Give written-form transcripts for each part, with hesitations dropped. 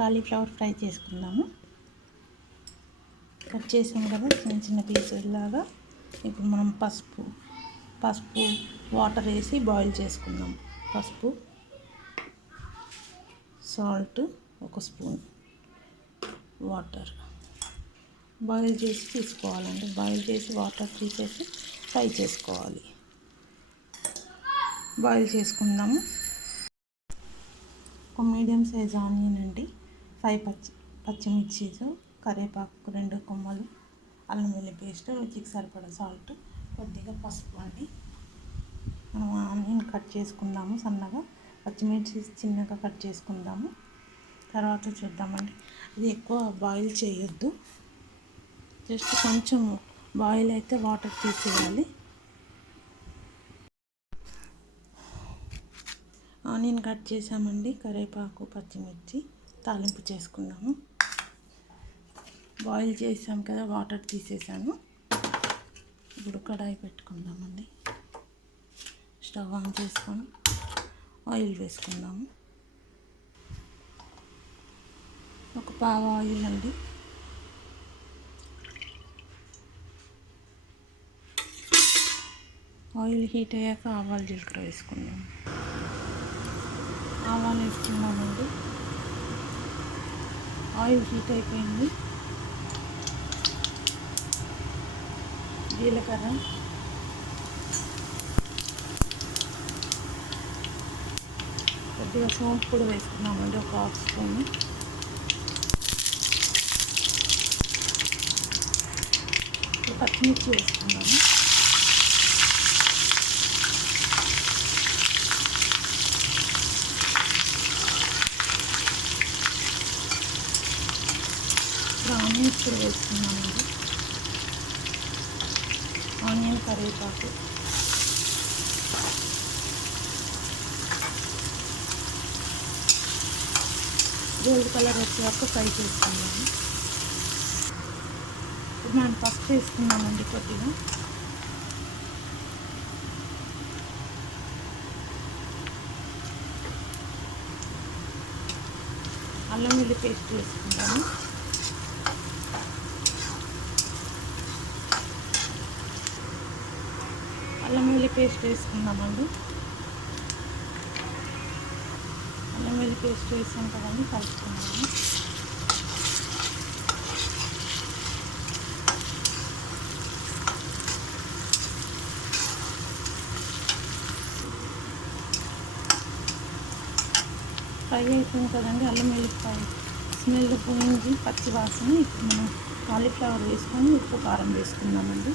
Cauliflower fry చేసుకుందాము. Cut చేసాం కదా చిన్న చిన్న పీసులాగా. ఇప్పుడు మనం పసుపు వాటర్ వేసి బాయిల్ చేసుకుందాం. పసుపు, సాల్ట్, 1 స్పూన్ వాటర్ బాయిల్ చేసి తీసుకోవాలండి. బాయిల్ చేసి వాటర్ తీసేసి ఫ్రై చేసుకోవాలి. బాయిల్ చేసుకుందాము. ఒక మీడియం సైజ్ ఆనియన్ అండి, 5 పచ్చిమిర్చీలు, కరివేపాకు 2 కొమ్మలు, అల్లం వెల్లుల్లి పేస్ట్, రుచికి సరిపడా సాల్ట్, కొద్దిగా పసుపు అండి. మనం ఆనియన్ కట్ చేసుకుందాము సన్నగా, పచ్చిమిర్చి చిన్నగా కట్ చేసుకుందాము. తర్వాత చూద్దామండి. ఇది ఎక్కువ బాయిల్ చేయొద్దు, జస్ట్ కొంచెం బాయిల్ అయితే వాటర్ తీసేయాలి. ఆనియన్ కట్ చేసామండి, కరివేపాకు, పచ్చిమిర్చి తాలింపు చేసుకుందాము. బాయిల్ చేసాం కదా, వాటర్ తీసేసాను. ఇప్పుడు కడాయి పెట్టుకుందామండి. స్టవ్ ఆన్ చేసుకొని ఆయిల్ వేసుకుందాము. ఒక పావు ఆయిల్ అండి. ఆయిల్ హీట్ అయ్యాక ఆవాలు జీలకర్ర వేసుకుందాము. ఆవాలు వేసుకున్నామండి. ఆయిల్ హీట్ అయిపోయింది. జీలకర్ర, కొద్దిగా సోంపు కూడా వేసుకున్నామండి, ఒక 1/2 స్పూన్. పచ్చిమిర్చి వేసుకున్నాము. ఆనియన్స్ కూడా వేసుకున్నామండి. ఆనియన్, కరివేపాకు, గోల్డ్ కలర్ వచ్చే వరకు ఫ్రై చేసుకున్నాము. ఇప్పుడు మనం పసుపు వేసుకున్నామండి కొద్దిగా. అల్లం వెల్లుల్లి పేస్ట్ వేసుకుందాము. అల్లం వెల్లుల్లి పేస్ట్ వేసుకుందామండి. అల్లం వెల్లుల్లి పేస్ట్ వేసాం కదండి, కలుపుకున్నాము. ఫ్రై అయిపోయింది కదండి, అల్లం వెల్లుల్లిపాయ స్మెల్ పోయింది, పచ్చి వాసన. ఇప్పుడు మనం కాలీఫ్లవర్ వేసుకొని ఉప్పు కారం వేసుకుందామండి.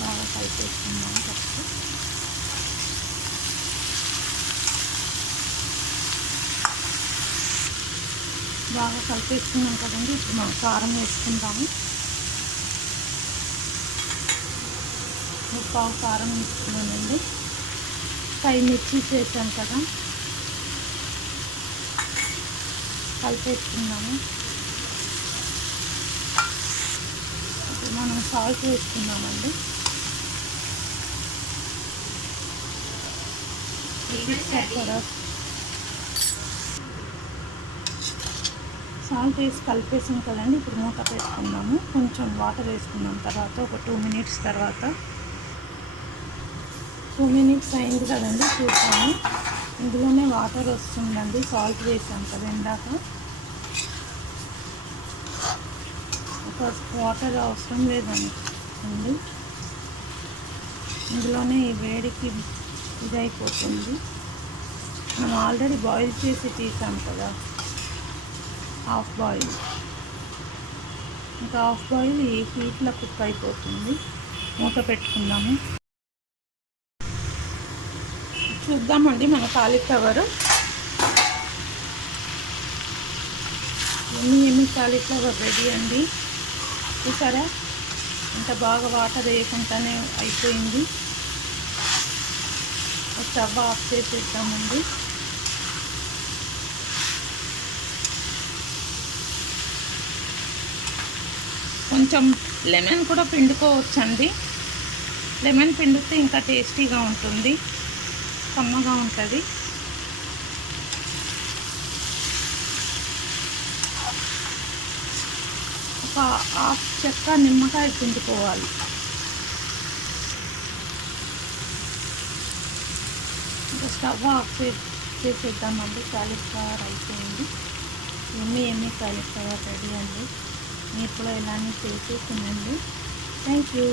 బాగా కలిపేసుకుందాము. ఫస్ట్ బాగా కలిపేసుకున్నాం కదండి, ఇప్పుడు మనం కారం వేసుకుందాము. 1 పావు కారం వేసుకున్నానండి. 5 మిర్చి వేసాం కదా, కలిపేసుకుందాము. ఇప్పుడు మనం సాల్ట్ వేసుకుందామండి. సాల్ట్ వేసి కలిపేసాం కదండి, ఇప్పుడు మూత పెట్టుకుందాము. కొంచెం వాటర్ వేసుకుందాం. తర్వాత ఒక 2 మినిట్స్ తర్వాత, 2 మినిట్స్ అయింది కదండి, చూసాము. ఇందులోనే వాటర్ వస్తుందండి, సాల్ట్ వేసాం కదా ఇందాక. ఒక వాటర్ అవసరం లేదండి, ఇందులోనే ఈ వేడికి ఇదైపోతుంది. మనం ఆల్రెడీ బాయిల్ చేసి తీసాం కదా, హాఫ్ బాయిల్. ఇంకా హాఫ్ బాయిల్ ఈ హీట్లో కుక్ అయిపోతుంది. మూత పెట్టుకుందాము. చూద్దామండి మన కాలీఫ్లవర్. ఎన్ని కాలీఫ్లవర్ రెడీ అండి. చూసారా ఎంత బాగా వాటర్ వేయకుండానే అయిపోయింది. స్టవ్ ఆఫ్ చేసేద్దామండి. కొంచెం లెమన్ కూడా పిండుకోవచ్చండి. లెమన్ పిండితే ఇంకా టేస్టీగా ఉంటుంది, కమ్మగా ఉంటుంది. ఒక హాఫ్ చెక్క నిమ్మకాయ పిండుకోవాలి. ఇంకా స్టవ్ ఆఫ్ చేసేద్దామండి. కాలీఫ్లవర్ అయిపోయింది. ఎమ్మి కాలీఫ్లవర్ రెడీ అండి. మీరు కూడా ఇలానే చేసి తినండి. Thank you.